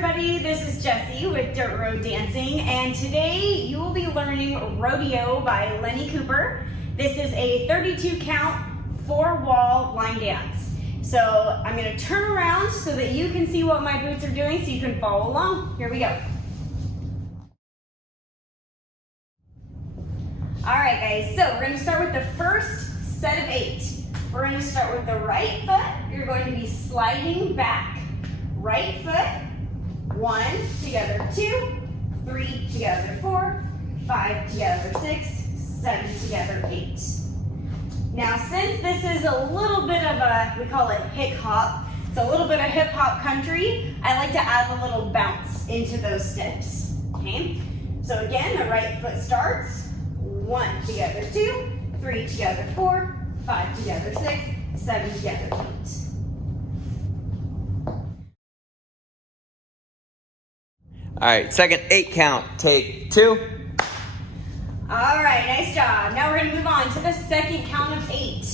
everybody, this is Jessie with Dirt Road Dancing, and today you will be learning Rodeo by Lenny Cooper. This is a 32 count, 4-wall line dance. So I'm going to turn around so that you can see what my boots are doing so you can follow along. Here we go. Alright guys, so we're going to start with the first set of 8. We're going to start with the right foot. You're going to be sliding back. Right foot, 1, together 2, 3, together 4, 5, together 6, 7, together 8. Now since this is a little bit of a, we call it hip hop, it's a little bit of hip hop country, I like to add a little bounce into those steps, okay? So again, the right foot starts, 1, together 2, 3, together 4, 5, together 6, 7, together 8. All right, second 8 count, take 2. All right, nice job. Now we're gonna move on to the second count of 8.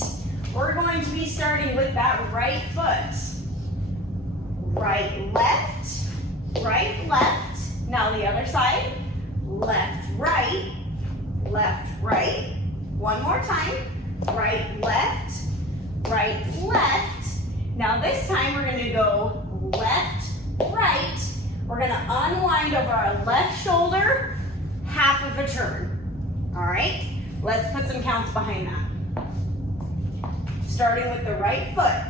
We're going to be starting with that right foot. Right, left, right, left. Now the other side. Left, right, left, right. One more time. Right, left, right, left. Now this time we're gonna go left, right. We're gonna unwind over our left shoulder, half of a turn. All right, let's put some counts behind that. Starting with the right foot,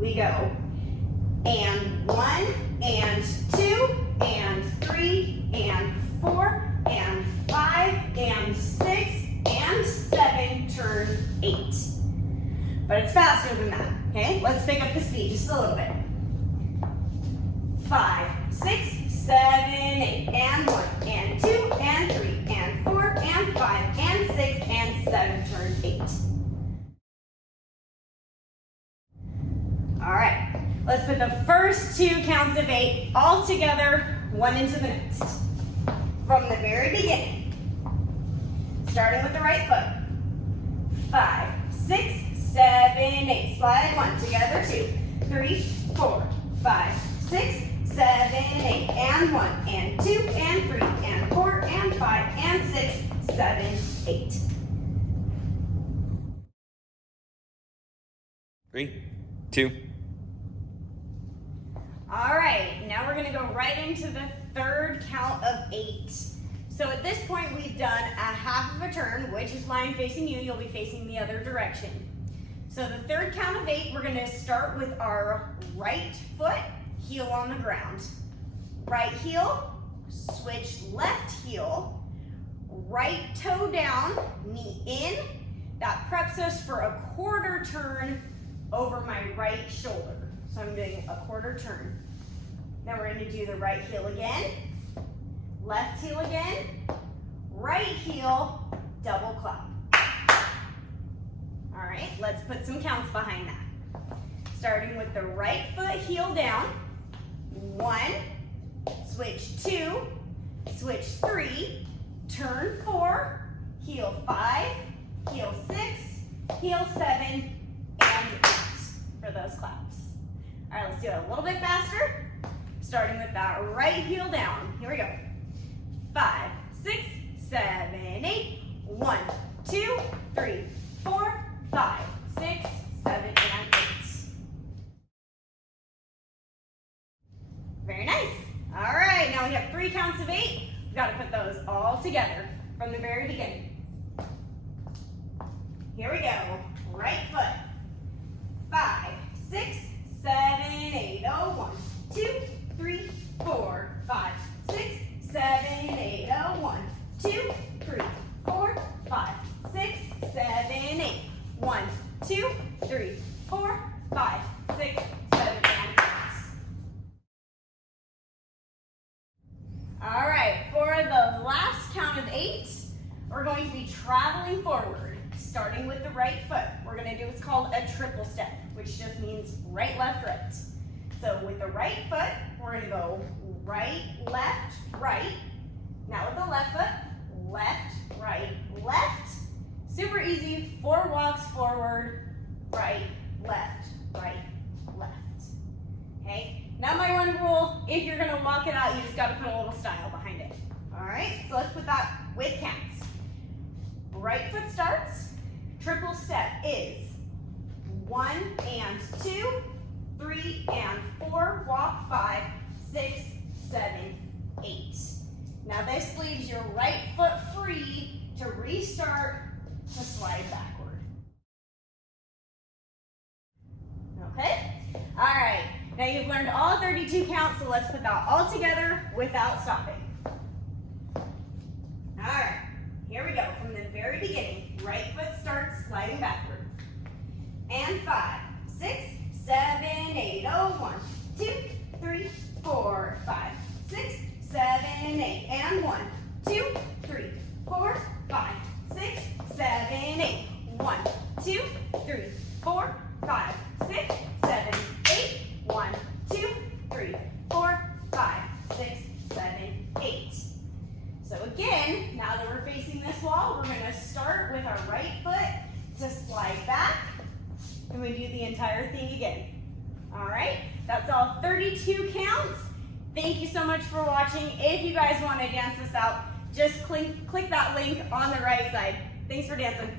we go. And 1, and 2, and 3, and 4, and 5, and 6, and 7, turn 8. But it's faster than that, okay? Let's pick up the speed just a little bit. 5, 6, 7, 8, and 1, and 2, and 3, and 4, and 5, and 6, and 7, turn 8. All right, let's put the first 2 counts of 8 all together, one into the next. From the very beginning, starting with the right foot. 5, 6, 7, 8, slide 1, together 2, 3, 4, 5, 6, 7, 8, and 1, and 2, and 3, and 4, and 5, and 6, 7, 8. 3, 2. All right, now we're gonna go right into the third count of 8. So at this point, we've done a half of a turn, which is why I'm facing you. You'll be facing the other direction. So the third count of 8, we're gonna start with our right foot, heel on the ground. Right heel, switch left heel, right toe down, knee in. That preps us for a quarter turn over my right shoulder. So I'm doing a quarter turn. Then we're gonna do the right heel again, left heel again, right heel, double clap. All right, let's put some counts behind that. Starting with the right foot, heel down. 1, switch 2, switch 3, turn 4, heel 5, heel 6, heel 7, and 8 for those claps. All right, let's do it a little bit faster. Starting with that right heel down. Here we go. 5, 6, 7, 8. 1, 2, 3, 4, 5, 6, 7, and 8. Very nice. All right, now we have 3 counts of 8. We've got to put those all together from the very beginning. Here we go. Right foot. 5, 6, 7, 8. 1, 2, 3, 4, 5, 6, 7, 8. 1, 2, 3, 4, 5, 6, 7, 8. 1, 2, 3, 4, 5, 6, 7, and 8. All right, for the last count of 8, we're going to be traveling forward, starting with the right foot. We're going to do what's called a triple step, which just means right, left, right. So with the right foot, we're going to go right, left, right. Now with the left foot, left, right, left. Super easy, 4 walks forward, right, left, left. Okay? Now my one rule, if you're gonna walk it out, you just gotta put a little style behind it. All right, so let's put that with counts. Right foot starts, triple step is 1 and 2, 3 and 4, walk 5, 6, 7, 8. Now this leaves your right foot free to restart to slide backward. Okay? All right, now you've learned all 32 counts, so let's put that all together without stopping. All right, here we go. From the very beginning, right foot starts sliding backward. And 5, 6, 7, 8, oh, 1, 2, 3, 4, 5, 6, 7, 8, and 1, 2, 3, 4, 5, 6, 7, 8, 1, 2, 3, 4, 5, 6, 7, 8, 1, 2, 3, 4, 5, 6, 7, 8. So again, now that we're facing this wall, we're gonna start with our right foot to slide back, and we do the entire thing again. All right, that's all 32 counts. Thank you so much for watching. If you guys want to dance this out, just click that link on the right side. Thanks for dancing.